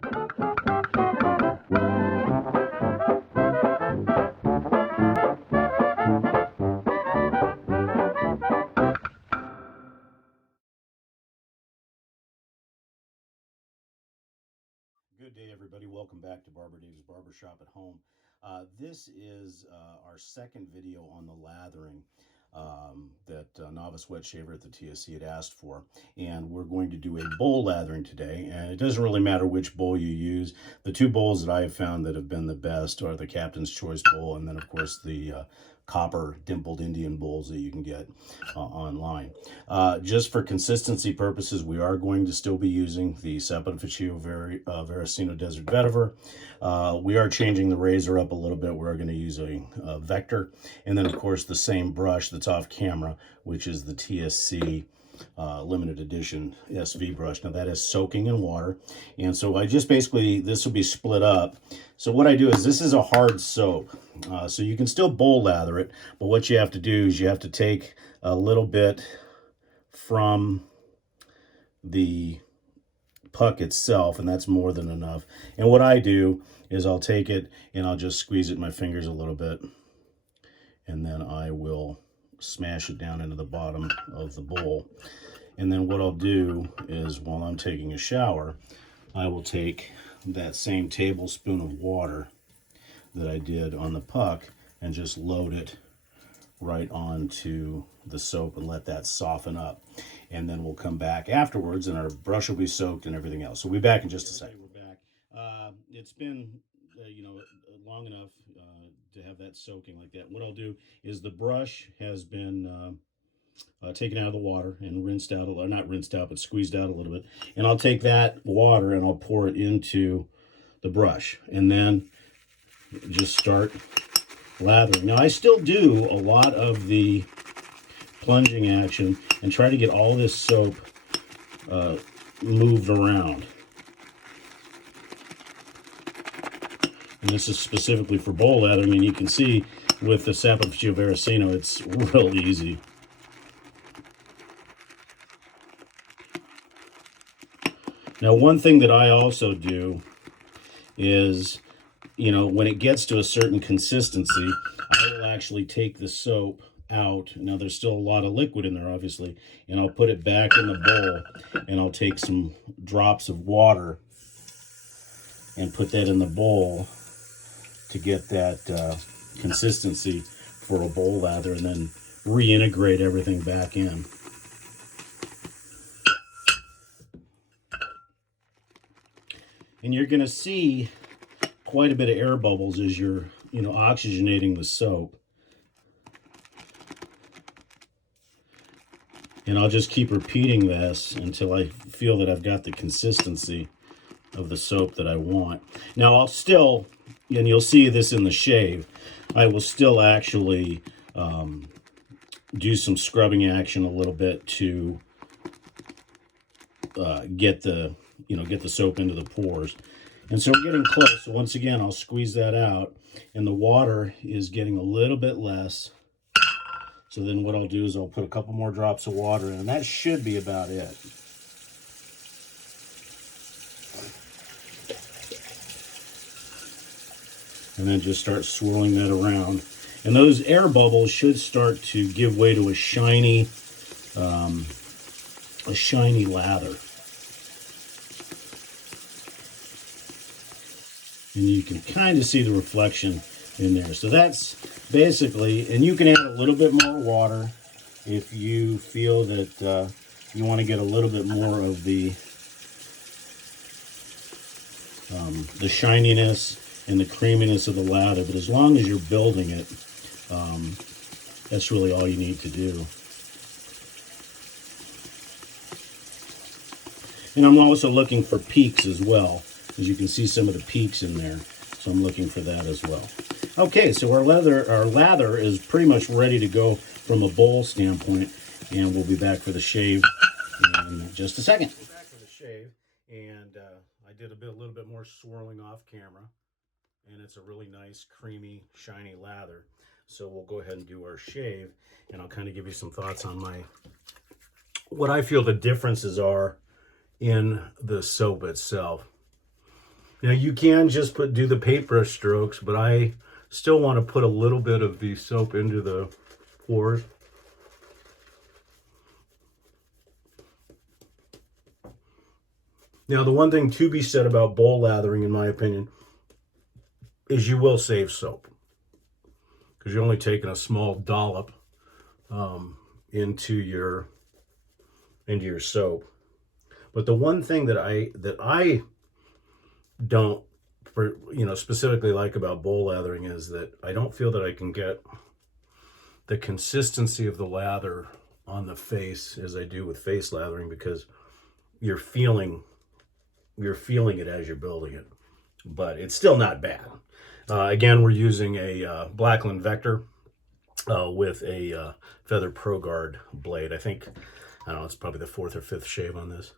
Good day, everybody. Welcome back to Barber Dave's Barbershop at Home. This is our second video on the lathering that Novice Wet Shaver at the TSC had asked for. And we're going to do a bowl lathering today. And it doesn't really matter which bowl you use. The two bowls that I have found that have been the best are the Captain's Choice Bowl and then, of course, the copper dimpled Indian bowls that you can get online. Just for consistency purposes, we are going to still be using the Saponaficio Veracino Desert Vetiver. We are changing the razor up a little bit. We're going to use a Vector, and then of course the same brush that's off camera, which is the TSC limited edition SV brush. Now that is soaking in water, and so I just basically, this will be split up. So what I do is, this is a hard soap, so you can still bowl lather it, but what you have to do is you have to take a little bit from the puck itself, and that's more than enough. And what I do is I'll take it and I'll just squeeze it in my fingers a little bit, and then I will smash it down into the bottom of the bowl. And then what I'll do is, while I'm taking a shower, I will take that same tablespoon of water that I did on the puck and just load it right onto the soap and let that soften up. And then we'll come back afterwards and our brush will be soaked and everything else. So we'll be back in just a second. We're back. It's been long enough to have that soaking like that. What I'll do is, the brush has been taken out of the water and rinsed out, or not rinsed out, but squeezed out a little bit. And I'll take that water and I'll pour it into the brush and then just start lathering. Now I still do a lot of the plunging action and try to get all this soap moved around. And this is specifically for bowl lathering, and you can see with the Saponaficio Veracino, it's real easy. Now, one thing that I also do is, when it gets to a certain consistency, I will actually take the soap out. Now, there's still a lot of liquid in there, obviously, and I'll put it back in the bowl, and I'll take some drops of water and put that in the bowl to get that consistency for a bowl lather, and then reintegrate everything back in. And you're going to see quite a bit of air bubbles as you're, oxygenating the soap. And I'll just keep repeating this until I feel that I've got the consistency of the soap that I want. Now I'll still, and you'll see this in the shave, I will still actually do some scrubbing action a little bit to get the soap into the pores. And so we're getting close. So once again, I'll squeeze that out, and the water is getting a little bit less. So then what I'll do is I'll put a couple more drops of water in, and that should be about it. And then just start swirling that around. And those air bubbles should start to give way to a shiny lather. And you can kind of see the reflection in there. So that's basically, and you can add a little bit more water if you feel that you want to get a little bit more of the shininess and the creaminess of the lather. But as long as you're building it, that's really all you need to do. And I'm also looking for peaks as well. As you can see some of the peaks in there. So I'm looking for that as well. Okay, so our lather is pretty much ready to go from a bowl standpoint, and we'll be back for the shave in just a second. We're back for the shave, and I did a little bit more swirling off camera, and it's a really nice, creamy, shiny lather. So we'll go ahead and do our shave, and I'll kind of give you some thoughts on what I feel the differences are in the soap itself. Now you can just do the paintbrush strokes, but I still want to put a little bit of the soap into the pores. Now the one thing to be said about bowl lathering, in my opinion, is you will save soap, because you're only taking a small dollop into your soap. But the one thing that I don't, specifically like about bowl lathering is that I don't feel that I can get the consistency of the lather on the face as I do with face lathering, because you're feeling it as you're building it. But it's still not bad. Again, we're using a Blackland Vector with a Feather Pro Guard blade. I think, I don't know, it's probably the 4th or 5th shave on this.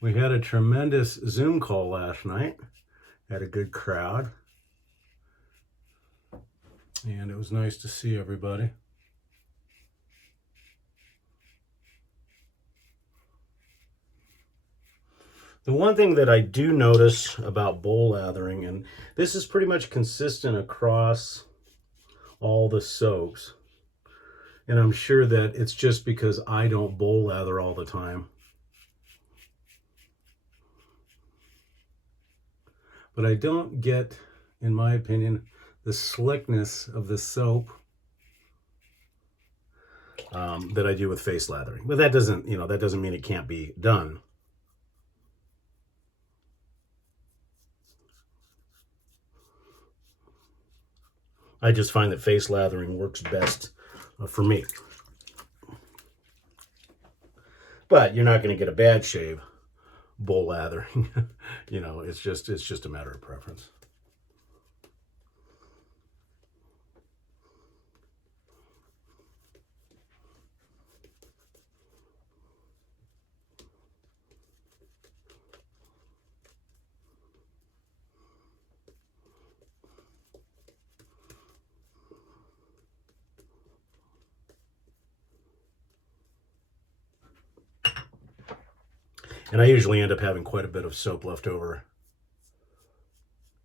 We had a tremendous Zoom call last night. Had a good crowd. And it was nice to see everybody. The one thing that I do notice about bowl lathering, and this is pretty much consistent across all the soaps, and I'm sure that it's just because I don't bowl lather all the time, but I don't get, in my opinion, the slickness of the soap that I do with face lathering. But that doesn't mean it can't be done. I just find that face lathering works best for me. But you're not going to get a bad shave bowl lathering. It's just a matter of preference. And I usually end up having quite a bit of soap left over,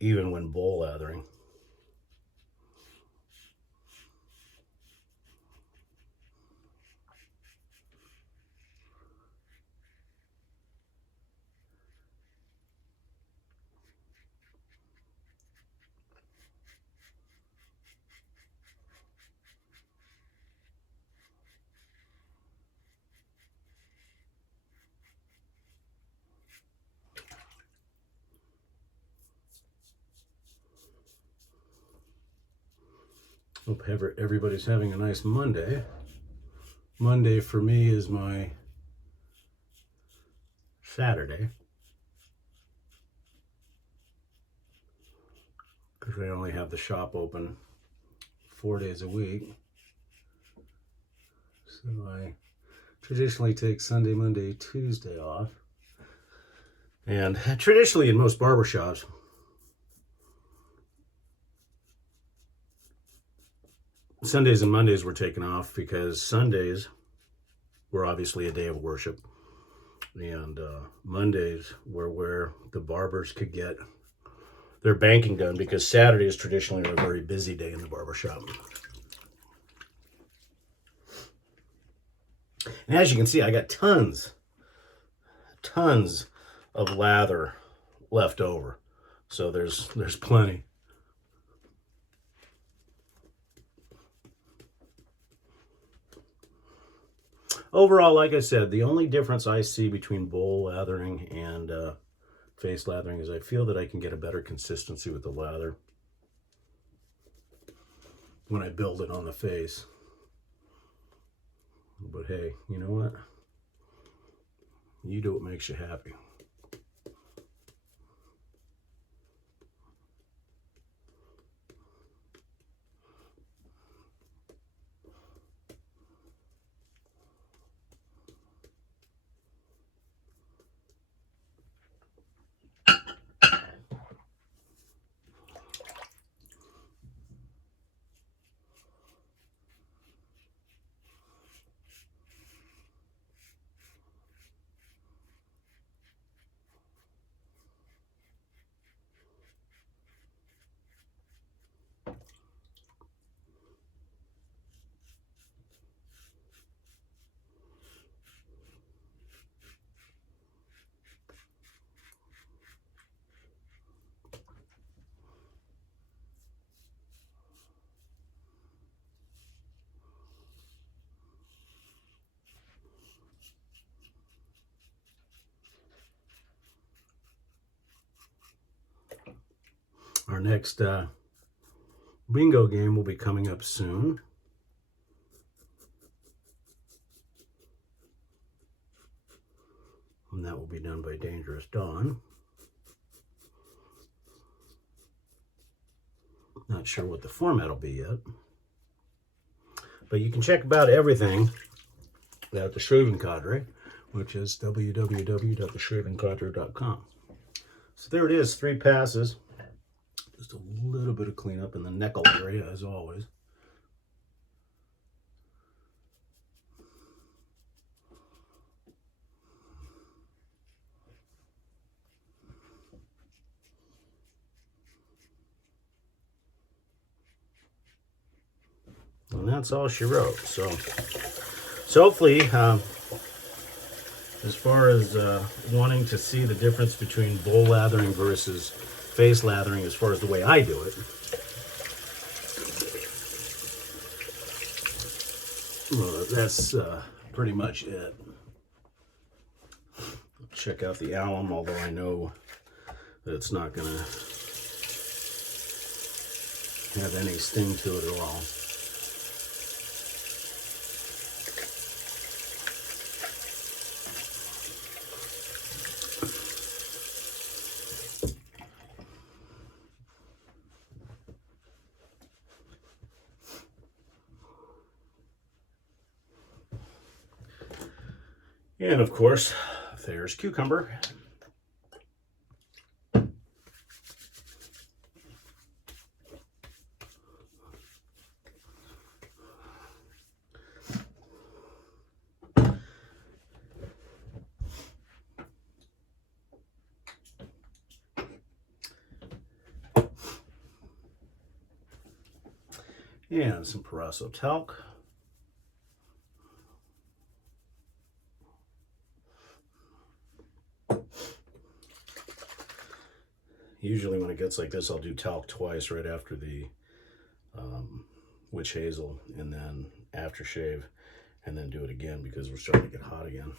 even when bowl lathering. Hope everybody's having a nice Monday. Monday for me is my Saturday, because I only have the shop open 4 days a week. So I traditionally take Sunday, Monday, Tuesday off. And traditionally in most barbershops, Sundays and Mondays were taken off because Sundays were obviously a day of worship, and Mondays were where the barbers could get their banking done, because Saturdays traditionally are a very busy day in the barbershop. And as you can see, I got tons of lather left over, so there's plenty. Overall, like I said, the only difference I see between bowl lathering and face lathering is I feel that I can get a better consistency with the lather when I build it on the face. But hey, you know what? You do what makes you happy. Our next bingo game will be coming up soon. And that will be done by Dangerous Dawn. Not sure what the format will be yet. But you can check about everything at the Shaving Cadre, which is www.theshavingcadre.com. So there it is, 3 passes. Just a little bit of cleanup in the neckle area, as always. And that's all she wrote. So hopefully, as far as wanting to see the difference between bowl lathering versus face lathering, as far as the way I do it, well, that's pretty much it. Check out the alum, although I know that it's not going to have any sting to it at all. And of course, there's cucumber. And some Parasso talc. Usually when it gets like this, I'll do talc twice right after the witch hazel, and then aftershave, and then do it again because we're starting to get hot again.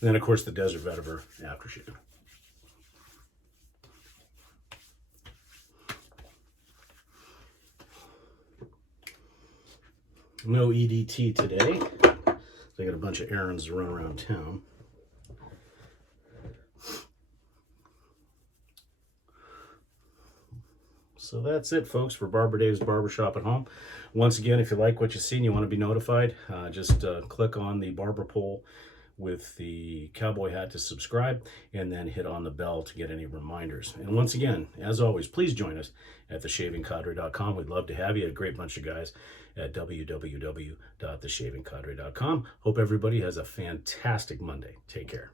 And then of course the desert vetiver aftershave. No EDT today. I got a bunch of errands to run around town. So that's it, folks, for Barber Dave's Barbershop at Home. Once again, if you like what you see and you want to be notified, just click on the barber pole with the cowboy hat to subscribe, and then hit on the bell to get any reminders. And once again, as always, please join us at theshavingcadre.com. We'd love to have you, a great bunch of guys at www.theshavingcadre.com. Hope everybody has a fantastic Monday. Take care.